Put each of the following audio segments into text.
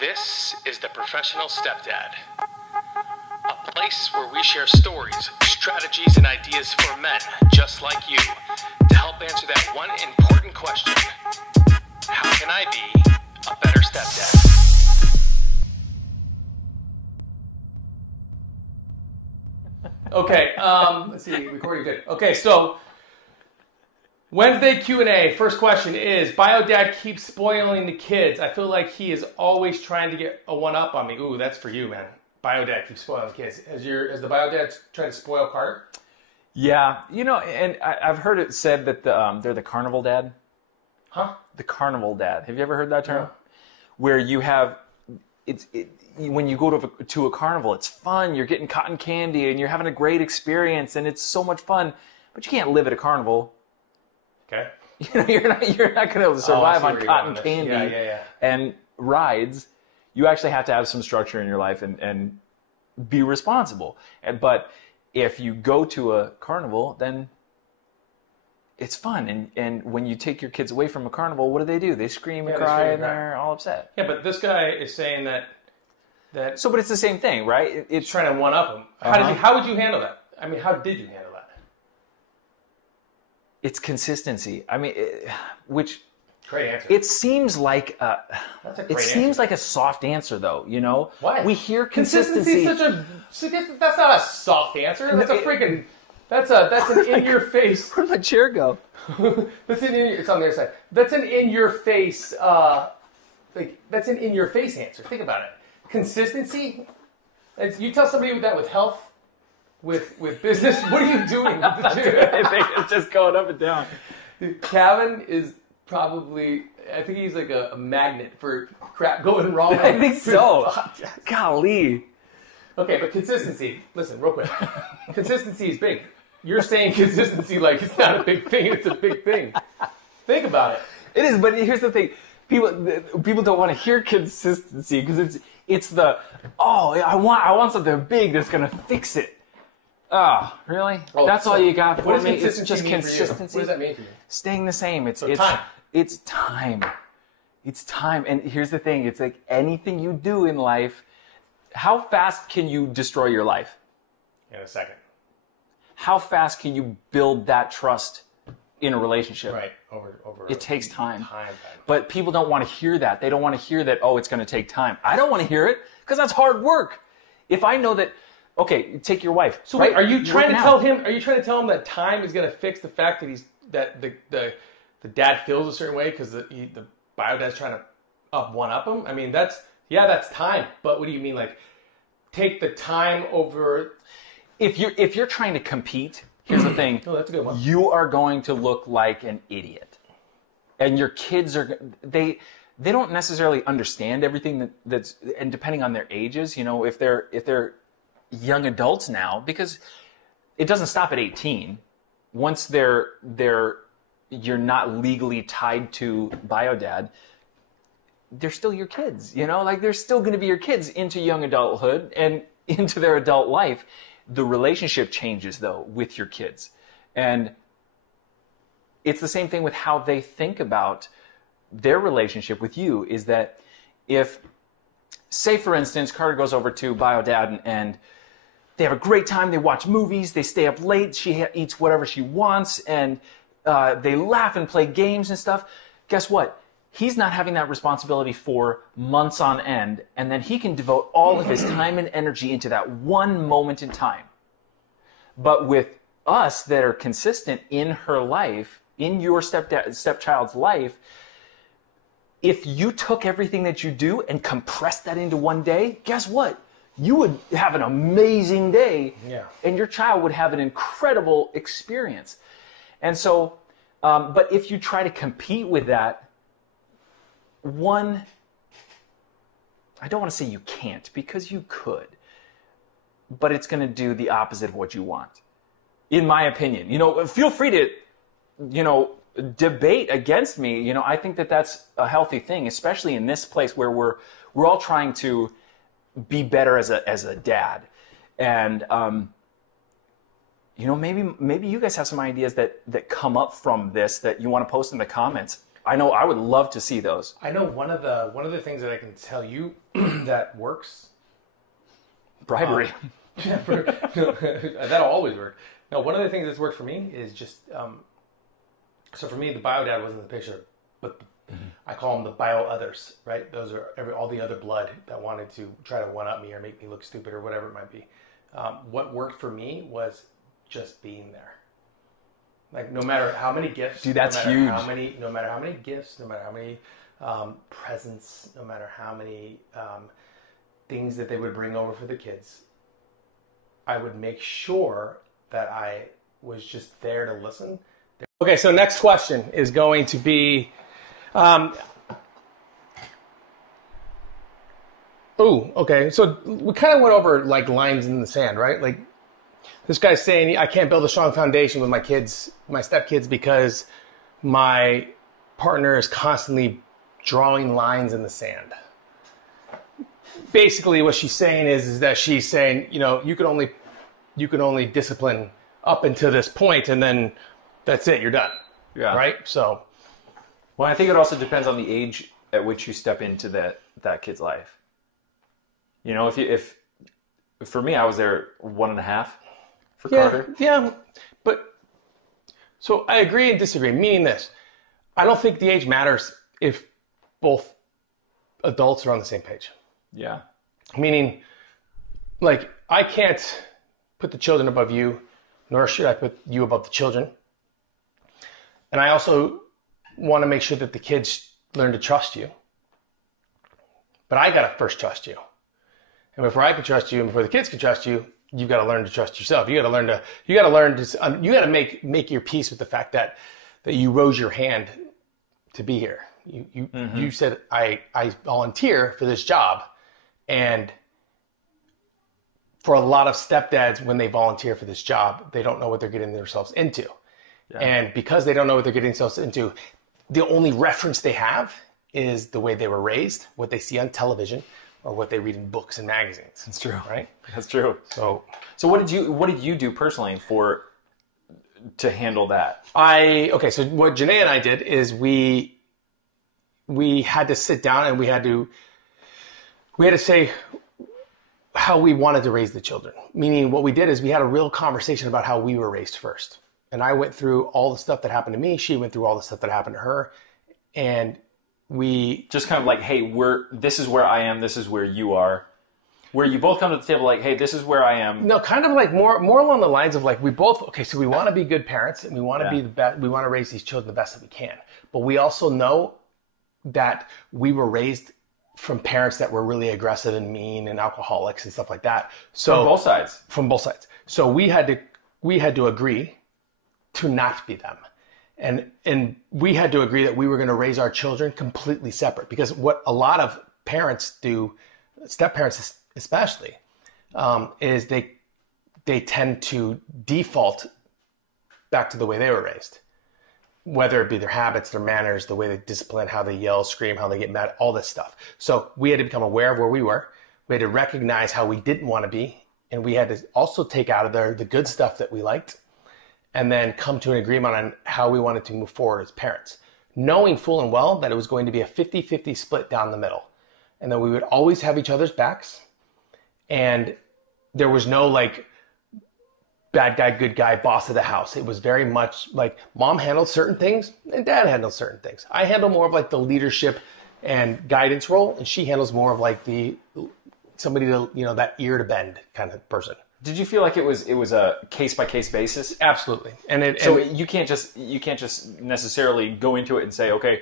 This is the Professional Stepdad, a place where we share stories, strategies, and ideas for men just like you to help answer that one important question: how can I be a better stepdad? Okay, let's see, recording good. Okay, so Wednesday Q&A. First question is, BioDad keeps spoiling the kids. I feel like he is always trying to get a one-up on me. Ooh, that's for you, man. BioDad keeps spoiling the kids. Has the BioDad tried to spoil Carter? Yeah, you know, and I've heard it said that they're the carnival dad. Huh? The carnival dad. Have you ever heard that term? No. Where you have, when you go to a carnival, it's fun. You're getting cotton candy and you're having a great experience and it's so much fun. But you can't live at a carnival. Okay. You know, you're not going to survive on cotton candy and rides. You actually have to have some structure in your life and be responsible. But if you go to a carnival, then it's fun. And when you take your kids away from a carnival, what do? They scream and cry and they're all upset. Yeah, but this guy is saying that. So, but it's the same thing, right? It's trying to one-up him. How would you handle that? I mean, how did you handle that? It's consistency. I mean, which great answer. It seems like that's a great answer. Seems like a soft answer, though. You know, why? We hear consistency. Is that's not a soft answer. That's a freaking. That's an in-your-face. Where'd my chair go? It's on the other side. That's an in-your-face. That's an in-your-face answer. Think about it. Consistency. You tell somebody that with health. With business, what are you doing? I think it's just going up and down. Cavin is probably, I think he's like a magnet for crap going wrong. I think so. Golly. Okay, but consistency. Listen, real quick. Consistency is big. You're saying consistency like it's not a big thing. It's a big thing. Think about it. It is, but here's the thing. People don't want to hear consistency because it's the, I want something big that's going to fix it. Oh, really? That's all you got for me? It's just consistency. What does that mean to you? Staying the same. It's time. It's time. It's time. And here's the thing. It's like anything you do in life, how fast can you destroy your life? In a second. How fast can you build that trust in a relationship? Right. Over. It takes time. But people don't want to hear that. They don't want to hear that, it's going to take time. I don't want to hear it because that's hard work. If I know that, okay, take your wife. So wait, are you trying to tell him? Are you trying to tell him that time is going to fix the fact that the dad feels a certain way because the BioDad's trying to one-up him? I mean, that's time. But what do you mean, like, take the time over? If you're trying to compete, here's the thing. Oh, that's a good one. You are going to look like an idiot, and your kids they don't necessarily understand everything that's, and depending on their ages, you know, if they're young adults now, because it doesn't stop at 18. Once you're not legally tied to BioDad, they're still your kids, you know, like they're still going to be your kids into young adulthood and into their adult life. The relationship changes though with your kids. And it's the same thing with how they think about their relationship with you, is that if, say for instance, Carter goes over to BioDad and they have a great time. They watch movies. They stay up late. She eats whatever she wants, and they laugh and play games and stuff. Guess what? He's not having that responsibility for months on end, and then he can devote all of his time and energy into that one moment in time. But with us that are consistent in her life, in your stepchild's life, if you took everything that you do and compressed that into one day, guess what? You would have an amazing day, and your child would have an incredible experience. And so, but if you try to compete with that, I don't want to say you can't, because you could, but it's going to do the opposite of what you want, in my opinion. You know, feel free to, you know, debate against me. You know, I think that that's a healthy thing, especially in this place where we're all trying to be better as a dad. And you know, maybe you guys have some ideas that come up from this that you want to post in the comments. I know I would love to see those. I know one of the things that I can tell you that works. Bribery. That'll always work. No, one of the things that's worked for me is just so for me the BioDad wasn't the picture, but I call them the bio others, right? Those are all the other blood that wanted to try to one up me or make me look stupid or whatever it might be. What worked for me was just being there. Like no matter how many gifts, dude, that's no huge. No matter how many gifts, no matter how many presents, no matter how many things that they would bring over for the kids, I would make sure that I was just there to listen. Okay, so next question is going to be, okay. So we kind of went over like lines in the sand, right? Like this guy's saying I can't build a strong foundation with my kids, my stepkids, because my partner is constantly drawing lines in the sand. Basically, what she's saying is that she's saying, you know, you can only discipline up until this point, and then that's it. You're done. Yeah. Right. So, well, I think it also depends on the age at which you step into that kid's life. You know, if for me, I was there 1.5 for Carter. Yeah. But so I agree and disagree. Meaning this, I don't think the age matters if both adults are on the same page. Yeah. Meaning, like, I can't put the children above you, nor should I put you above the children. And I also want to make sure that the kids learn to trust you. But I got to first trust you. And before I can trust you and before the kids can trust you, you've got to learn to trust yourself. You got to make your peace with the fact that you rose your hand to be here. You said, I volunteer for this job. And for a lot of stepdads, when they volunteer for this job, they don't know what they're getting themselves into. Yeah. And because they don't know what they're getting themselves into, the only reference they have is the way they were raised, what they see on television, or what they read in books and magazines. That's true. Right? That's true. So what did you do personally to handle that? So what Janae and I did is we had to sit down and we had to say how we wanted to raise the children. Meaning what we did is we had a real conversation about how we were raised first. And I went through all the stuff that happened to me. She went through all the stuff that happened to her. And we just kind of like, hey, this is where I am. This is where you are. Where you both come to the table like, hey, this is where I am. No, kind of like more along the lines of like we both, okay, so we want to be good parents and we want to be the best. We want to raise these children the best that we can. But we also know that we were raised from parents that were really aggressive and mean and alcoholics and stuff like that. So From both sides. So we had to agree to not be them. And we had to agree that we were going to raise our children completely separate, because what a lot of parents do, step parents especially, is they tend to default back to the way they were raised, whether it be their habits, their manners, the way they discipline, how they yell, scream, how they get mad, all this stuff. So we had to become aware of where we were. We had to recognize how we didn't want to be. And we had to also take out of there the good stuff that we liked, and then come to an agreement on how we wanted to move forward as parents, knowing full and well that it was going to be a 50-50 split down the middle, and that we would always have each other's backs. And there was no like bad guy, good guy, boss of the house. It was very much like mom handled certain things and dad handled certain things. I handle more of like the leadership and guidance role, and she handles more of like somebody to, that ear to bend kind of person. Did you feel like it was a case by case basis? Absolutely. You can't just necessarily go into it and say, okay,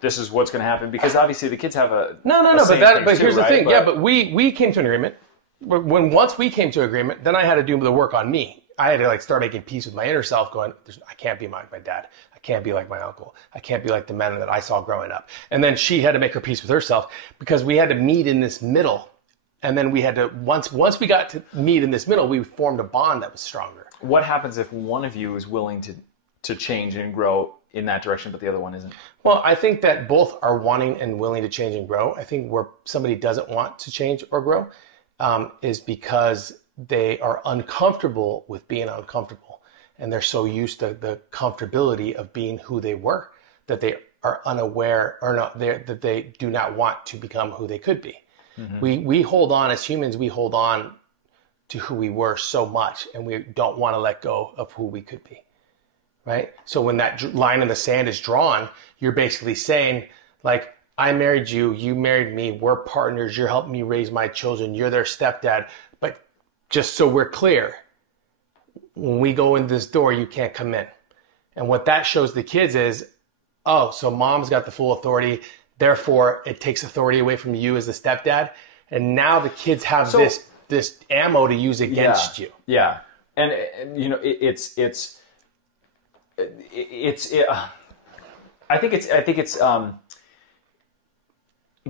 this is what's going to happen, because obviously the kids have a no. But here's the thing. Yeah, but we came to an agreement. Once we came to agreement, then I had to do the work on me. I had to like start making peace with my inner self, going, I can't be like my dad. I can't be like my uncle. I can't be like the men that I saw growing up. And then she had to make her peace with herself, because we had to meet in this middle. And then we had to, once we got to meet in this middle, we formed a bond that was stronger. What happens if one of you is willing to change and grow in that direction, but the other one isn't? Well, I think that both are wanting and willing to change and grow. I think where somebody doesn't want to change or grow is because they are uncomfortable with being uncomfortable. And they're so used to the comfortability of being who they were that are unaware or not that they do not want to become who they could be. We hold on as humans, we hold on to who we were so much, and we don't want to let go of who we could be, right? So when that line in the sand is drawn, you're basically saying, like, I married you, you married me, we're partners, you're helping me raise my children, you're their stepdad. But just so we're clear, when we go in this door, you can't come in. And what that shows the kids is, oh, so mom's got the full authority, therefore it takes authority away from you as the stepdad. And now the kids have this ammo to use against you. Yeah. And you know, I think it's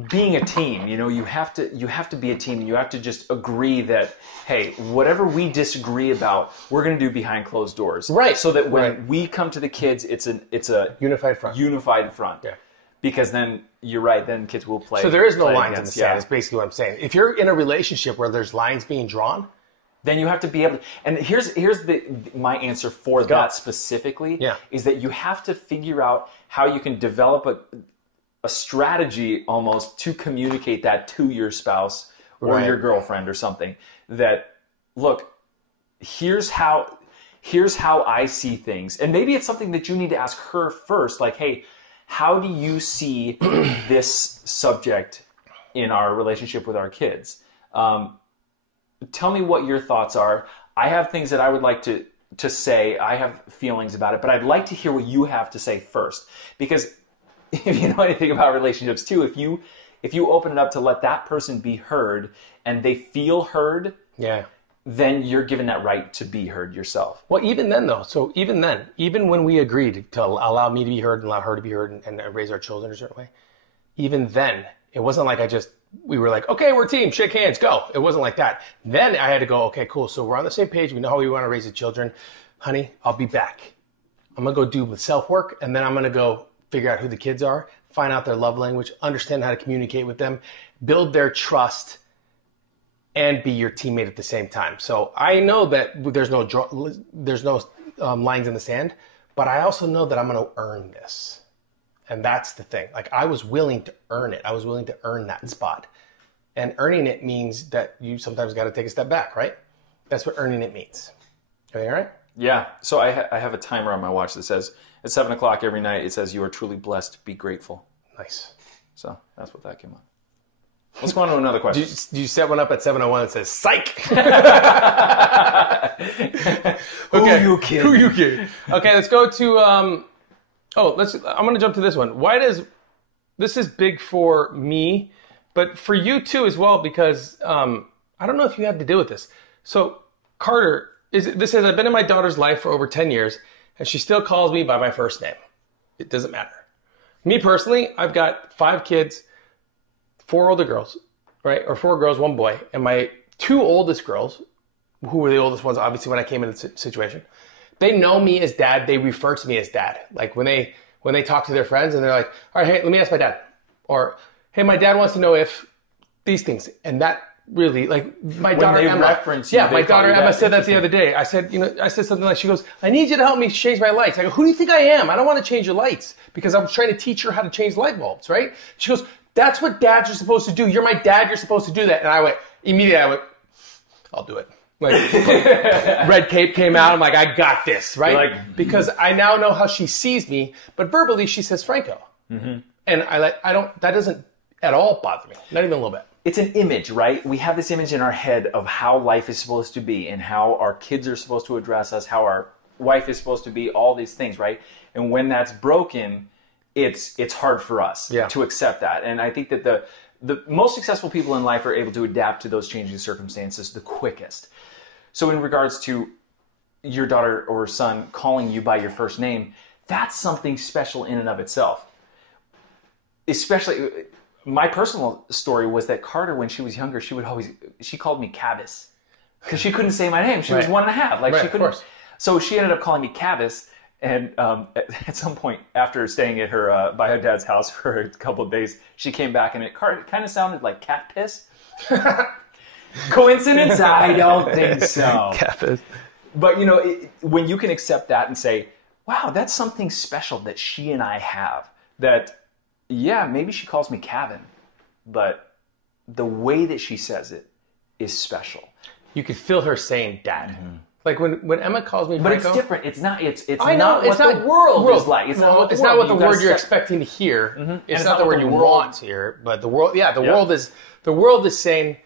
being a team. You know, you have to be a team, and you have to just agree that, hey, whatever we disagree about, we're going to do behind closed doors. Right. So that when we come to the kids, it's a unified front. Unified front. Yeah. Because then you're right. Then kids will play. So there is no lines in the sand. Is basically what I'm saying. If you're in a relationship where there's lines being drawn, then you have to be able to, and here's my answer for that specifically, is that you have to figure out how you can develop a strategy almost to communicate that to your spouse or your girlfriend or something. That, look, here's how I see things. And maybe it's something that you need to ask her first, like, hey, how do you see this subject in our relationship with our kids? Tell me what your thoughts are. I have things that I would like to say. I have feelings about it, but I'd like to hear what you have to say first. Because if you know anything about relationships too, if you open it up to let that person be heard and they feel heard, then you're given that right to be heard yourself. Well, even then though, even when we agreed to allow me to be heard and allow her to be heard and raise our children a certain way, even then, it wasn't like we were like, okay, we're a team, shake hands, go. It wasn't like that. Then I had to go, okay, cool. So we're on the same page. We know how we want to raise the children. Honey, I'll be back. I'm going to go do the self-work, and then I'm going to go figure out who the kids are, find out their love language, understand how to communicate with them, build their trust, and be your teammate at the same time. So I know that there's no lines in the sand, but I also know that I'm going to earn this. And that's the thing. Like, I was willing to earn it. I was willing to earn that spot. And earning it means that you sometimes got to take a step back, right? That's what earning it means. Everything all right? Yeah. So I have a timer on my watch that says, at 7 o'clock every night, it says, you are truly blessed, be grateful. Nice. So that's what that came on. Let's go on to another question. Do you set one up at 7:01 that says, psych? Who you kidding? Who you kidding? Okay, let's go to, I'm going to jump to this one. This is big for me, but for you too as well, because I don't know if you have to deal with this. So Carter, this says, I've been in my daughter's life for over 10 years, and she still calls me by my first name. It doesn't matter. Me personally, I've got 5 kids, 4 older girls, right? Or 4 girls, 1 boy. And my 2 oldest girls, who were the oldest ones, obviously, when I came into the situation, they know me as dad. They refer to me as dad. Like when they talk to their friends and they're like, all right, hey, let me ask my dad. Or, hey, my dad wants to know if these things. And that really, like, my daughter Emma. My daughter Emma said that the other day. I said something like, she goes, I need you to help me change my lights. I go, who do you think I am? I don't want to change your lights, because I'm trying to teach her how to change light bulbs, right? She goes, that's what dads are supposed to do. You're my dad. You're supposed to do that. And I went, I'll do it. Like, red cape came out. I'm like, I got this, right? Because I now know how she sees me, but verbally she says Franco. Mm-hmm. And that doesn't at all bother me. Not even a little bit. It's an image, right? We have this image in our head of how life is supposed to be and how our kids are supposed to address us, how our wife is supposed to be, all these things, right? And when that's broken, it's hard for us to accept that. And I think that the most successful people in life are able to adapt to those changing circumstances the quickest. So in regards to your daughter or son calling you by your first name, that's something special in and of itself. Especially, my personal story was that Carter, when she was younger, she called me Cavis, because she couldn't say my name. She was 1.5. Like, she couldn't. So she ended up calling me Cavis. And at some point, after staying at her BioDad's house for a couple of days, she came back and it kind of sounded like cat piss. Coincidence? I don't think so. Cat piss. But, you know, when you can accept that and say, wow, that's something special that she and I have, that, yeah, maybe she calls me Cavin, but the way that she says it is special. You could feel her saying dad. Mm-hmm. Like when Emma calls me Franco. But it's different. It's not. It's I know, not what the world is like. It's not what the word you're expecting to hear. Mm-hmm. It's not the word you want to hear. But the world, the world is saying,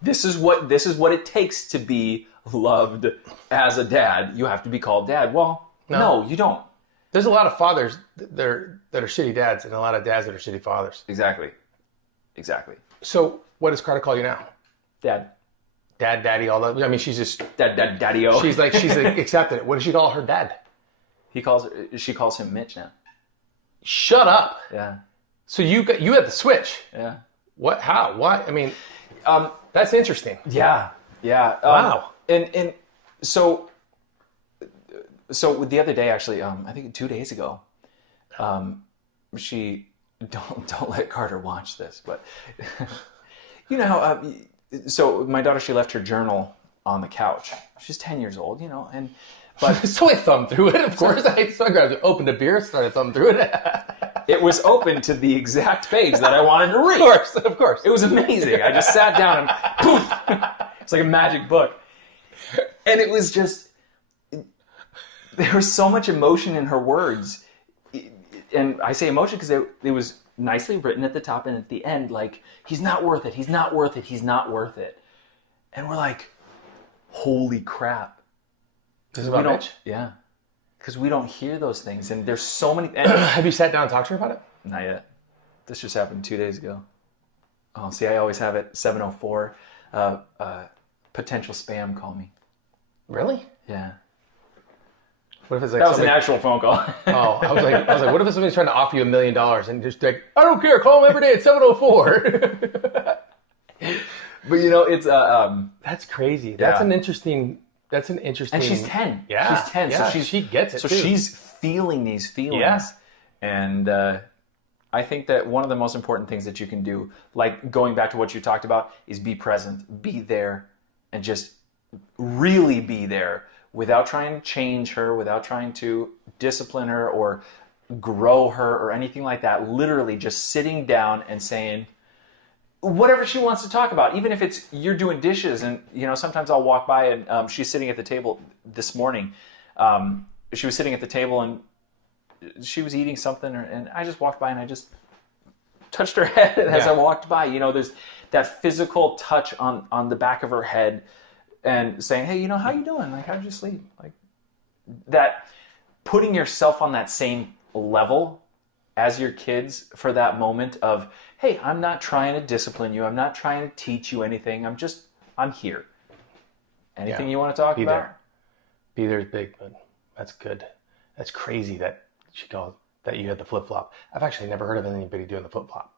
this is what it takes to be loved as a dad. You have to be called dad. Well, no, you don't. There's a lot of fathers that are shitty dads, and a lot of dads that are shitty fathers. Exactly. So, what does Carter call you now? Dad. Dad, daddy, all that. I mean, she's just daddy-o. She's accepted it. What does she call her dad? She calls him Mitch now. Shut up. Yeah. So you had the switch. Yeah. What? How? Why? I mean, that's interesting. Yeah. Wow. And so the other day, actually, I think 2 days ago, she don't let Carter watch this, but you know how. So my daughter, she left her journal on the couch. She's 10 years old, but so I thumbed through it. Of course, I grabbed it, opened a beer, started thumbing through it. It was open to the exact page that I wanted to read. Of course. It was amazing. I just sat down and poof, it's like a magic book. And it was just, there was so much emotion in her words. And I say emotion because it was nicely written at the top and at the end, like, he's not worth it, he's not worth it, he's not worth it. And we're like, holy crap. This is about Mitch? Yeah. Because we don't hear those things. And there's so many... Have you sat down and talked to her about it? Not yet. This just happened 2 days ago. Oh, see, I always have it 7:04. Potential spam, call me. Really? Yeah. What if it's like that was an actual phone call. Oh, I was like, what if somebody's trying to offer you $1 million and just like, I don't care, call them every day at 7:04. But it's that's crazy. That's an interesting. And she's 10. Yeah, she's 10. Yeah, so she gets it. So too. she's feeling these feelings. Yeah. And I think that one of the most important things that you can do, like going back to what you talked about, is be present, be there, and just really be there. Without trying to change her, without trying to discipline her or grow her or anything like that. Literally just sitting down and saying whatever she wants to talk about. Even if it's you're doing dishes and, sometimes I'll walk by and she's sitting at the table this morning. She was sitting at the table and she was eating something and I just walked by and I just touched her head as I walked by. There's that physical touch on the back of her head. And saying, hey, how you doing? Like, how'd you sleep? Like that, putting yourself on that same level as your kids for that moment of, hey, I'm not trying to discipline you. I'm not trying to teach you anything. I'm here. Anything you want to talk about? Be there is big, but that's good. That's crazy that she called that you had the flip-flop. I've actually never heard of anybody doing the flip-flop.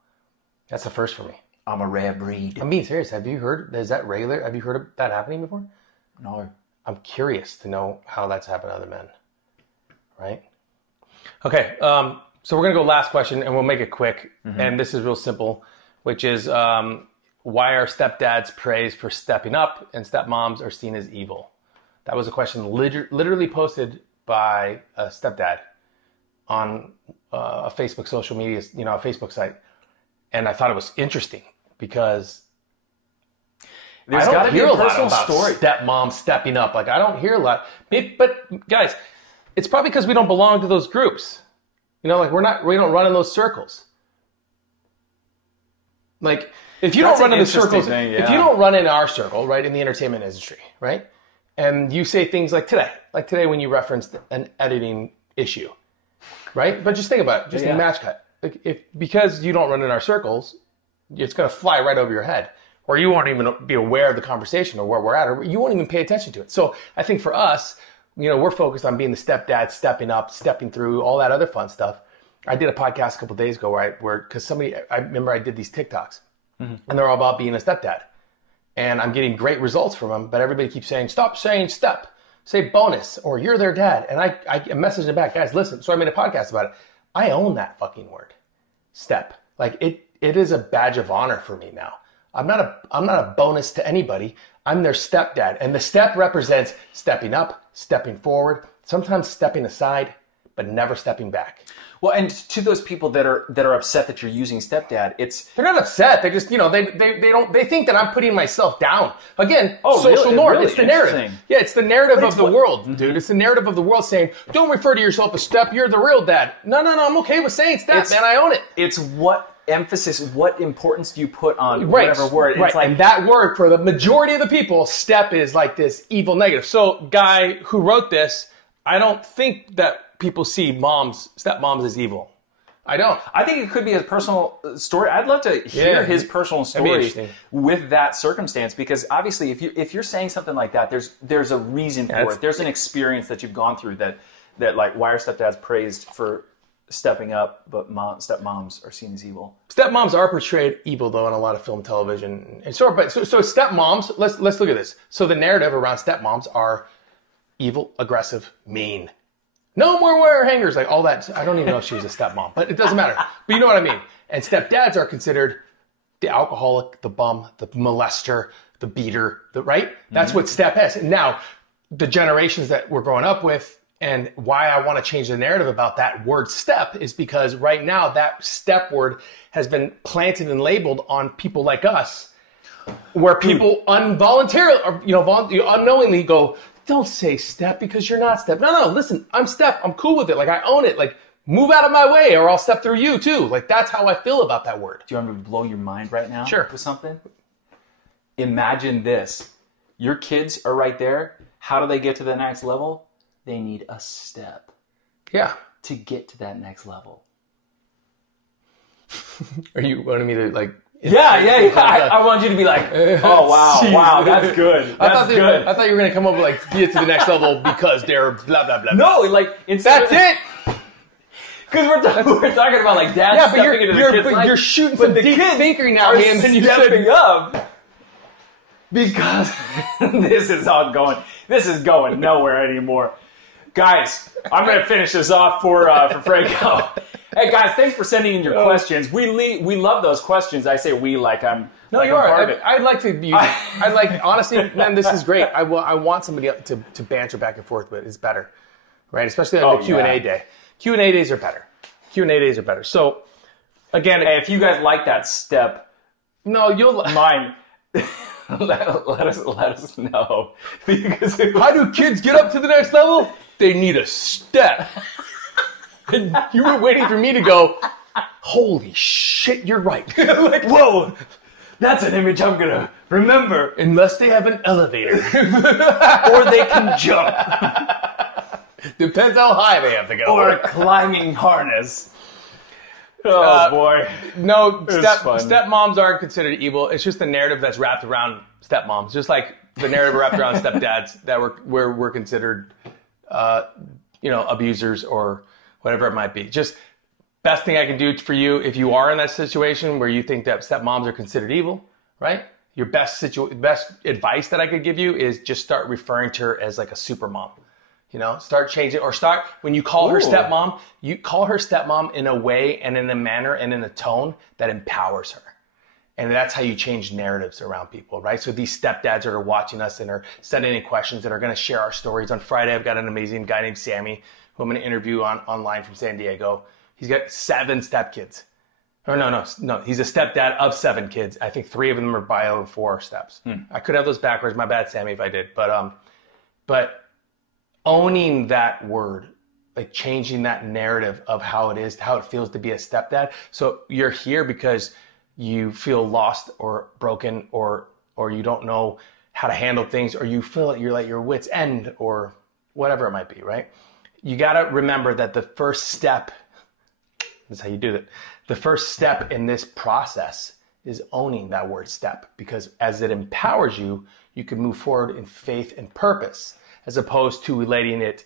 That's the first for me. I'm a rare breed. I'm being serious. Have you heard? Is that regular? Have you heard of that happening before? No. I'm curious to know how that's happened to other men. Right? Okay. So we're going to go last question and we'll make it quick. Mm-hmm. And this is real simple, which is why are stepdads praised for stepping up and stepmoms are seen as evil? That was a question literally posted by a stepdad on a Facebook social media, a Facebook site. And I thought it was interesting because there's got to be a personal story. Stepmom stepping up. Like I don't hear a lot. But guys, it's probably because we don't belong to those groups. Like we don't run in those circles. Like if you don't run in the circles, if you don't run in our circle, right, in the entertainment industry, right, and you say things like today when you referenced an editing issue, right? But just think about it, just in match cut. Because you don't run in our circles, it's going to fly right over your head, or you won't even be aware of the conversation or where we're at, or you won't even pay attention to it. So I think for us, we're focused on being the stepdad, stepping up, stepping through, all that other fun stuff. I did a podcast a couple of days ago because I remember I did these TikToks, and they're all about being a stepdad, and I'm getting great results from them. But everybody keeps saying, "Stop saying step, say bonus," or "You're their dad," and I messaged them back, guys, listen. So I made a podcast about it. I own that fucking word, step. Like it is a badge of honor for me now. I'm not a bonus to anybody. I'm their stepdad. And the step represents stepping up, stepping forward, sometimes stepping aside, but never stepping back. Well, and to those people that are upset that you're using stepdad, they're not upset. They just, they think that I'm putting myself down. Again, social really? norm. Really? It's the narrative. Yeah, it's the narrative of the world, dude. It's the narrative of the world saying, don't refer to yourself as step. You're the real dad. No, I'm okay with saying step, man. I own it. It's what emphasis, what importance do you put on whatever word? Right, it's like, and that word for the majority of the people, step is like this evil negative. So, guy who wrote this, I don't think that people see stepmoms as evil. I don't. I think it could be his personal story. I'd love to hear his personal story with that circumstance, because obviously if you're saying something like that, there's a reason for it. There's an experience that you've gone through that like, why are stepdads praised for stepping up, but stepmoms are seen as evil? Stepmoms are portrayed evil though in a lot of film, television, and so stepmoms. Let's look at this. So the narrative around stepmoms are evil, aggressive, mean. No more wire hangers, like all that. I don't even know if she was a stepmom, but it doesn't matter. But you know what I mean. And stepdads are considered the alcoholic, the bum, the molester, the beater, right? That's what step is. And now, the generations that we're growing up with, and why I want to change the narrative about that word step is because right now that step word has been planted and labeled on people like us, where people involuntarily, or unknowingly go, don't say step because you're not step. No, listen, I'm step. I'm cool with it. Like, I own it. Like, move out of my way or I'll step through you too. Like, that's how I feel about that word. Do you want me to blow your mind right now? Sure. With something? Imagine this. Your kids are right there. How do they get to the next level? They need a step. Yeah. To get to that next level. Are you wanting me to, like... Yeah. I want you to be like, oh, wow, that's good. That's good. I thought you were going to come up with, like, get to the next level because they're blah, blah, blah. No, like, that's it. Because we're talking about, like, dad stepping into the kid's life. You're shooting some deep thinking now, man. And you're stepping up because this is going nowhere anymore. Guys, I'm going to finish this off for Franco. Hey guys, thanks for sending in your questions. We love those questions. I say we like I'm. No, like you I'm are. part of it. I'd like to. I'd like, honestly, man. This is great. I want somebody to banter back and forth with. It's better, right? Especially on the Q&A day. Q&A days are better. Q&A days are better. So, again, hey, if you guys like that step, you'll mine. let us know. Because how do kids get up to the next level? They need a step. And you were waiting for me to go, holy shit, you're right. Like, whoa, that's an image I'm going to remember. Unless they have an elevator. Or they can jump. Depends how high they have to go. Or a climbing harness. Oh, boy. No, stepmoms aren't considered evil. It's just the narrative that's wrapped around stepmoms. Just like the narrative wrapped around stepdads that we're considered, abusers or whatever it might be. Just best thing I can do for you if you are in that situation where you think that stepmoms are considered evil, right? Your best advice that I could give you is just start referring to her as like a super mom. Start changing, or start when you call her stepmom, you call her stepmom in a way and in a manner and in a tone that empowers her. And that's how you change narratives around people, right? So these stepdads that are watching us and are sending in questions that are going to share our stories. On Friday, I've got an amazing guy named Sammy who I'm going to interview online from San Diego. He's got 7 stepkids. Or no, he's a stepdad of 7 kids. I think 3 of them are bio and 4 steps. I could have those backwards. My bad, Sammy, if I did. But owning that word, like changing that narrative of how it is, how it feels to be a stepdad. So you're here because you feel lost or broken or you don't know how to handle things, or you feel like you're at your wit's end or whatever it might be, right? You got to remember that the first step, that's how you do it. The first step in this process is owning that word step, because as it empowers you, you can move forward in faith and purpose, as opposed to letting it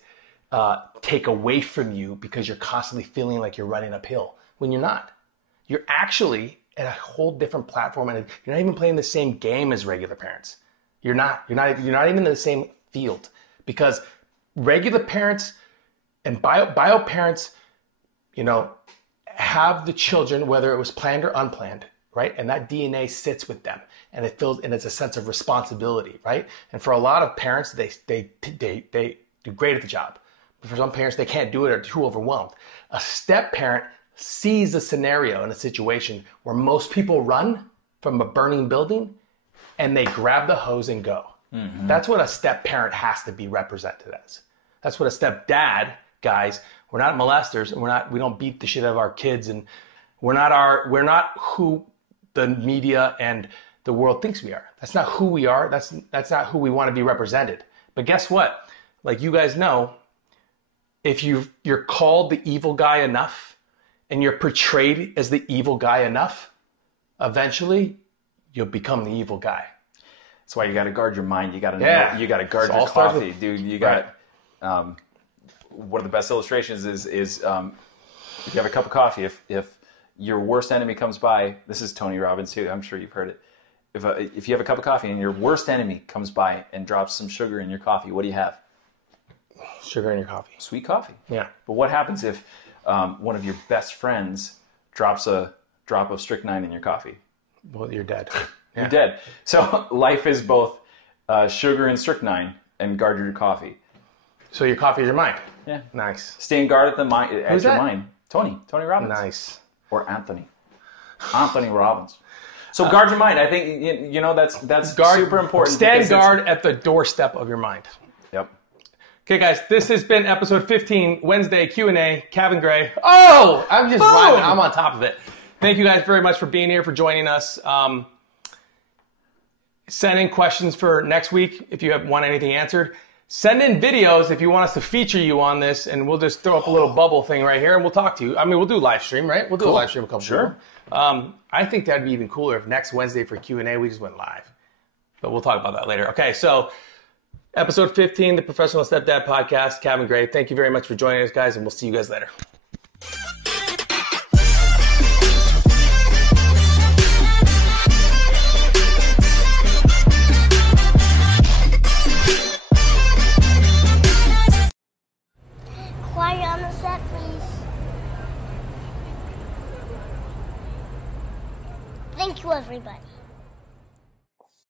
take away from you because you're constantly feeling like you're running uphill when you're not. You're actually at a whole different platform, and you're not even playing the same game as regular parents. You're not even in the same field, because regular parents and bio parents, have the children, whether it was planned or unplanned, right? And that DNA sits with them, and it's a sense of responsibility, right? And for a lot of parents, they do great at the job, For some parents, they can't do it or are too overwhelmed. A step parent sees a scenario and a situation where most people run from a burning building and they grab the hose and go. Mm-hmm. That's what a step parent has to be represented as. That's what a stepdad, guys. We're not molesters, and we don't beat the shit out of our kids, and we're not who the media and the world thinks we are. That's not who we are. That's not who we want to be represented. But guess what? Like you guys know, if you're called the evil guy enough and you're portrayed as the evil guy enough, eventually you'll become the evil guy. That's why you got to guard your mind. You got to know. You got to guard your coffee, dude. You got. Right. One of the best illustrations is if you have a cup of coffee, if your worst enemy comes by, this is Tony Robbins too. I'm sure you've heard it. If you have a cup of coffee and your worst enemy comes by and drops some sugar in your coffee, what do you have? Sugar in your coffee. Sweet coffee. Yeah. But what happens if one of your best friends drops a drop of strychnine in your coffee? Well, you're dead. Yeah. You're dead. So life is both sugar and strychnine, and guard your coffee. So your coffee is your mind. Yeah. Nice. Staying guard at your mind. Tony Robbins. Nice. Or Anthony Robbins. So guard your mind. I think that's super important. Stand guard at the doorstep of your mind. Yep. Okay, guys, this has been episode 15, Wednesday Q&A. Cavin Gray. Oh, I'm just driving. I'm on top of it. Thank you guys very much for being here, for joining us. Send in questions for next week if you want anything answered. Send in videos if you want us to feature you on this, and we'll just throw up a little bubble thing right here, and we'll talk to you. I mean, we'll do live stream, right? We'll do a live stream a couple Sure. I think that'd be even cooler if next Wednesday for Q&A we just went live. But we'll talk about that later. Okay, so episode 15, the Professional Stepdad Podcast. Cavin Gray, thank you very much for joining us, guys, and we'll see you guys later. Quiet on the set, please. Thank you, everybody.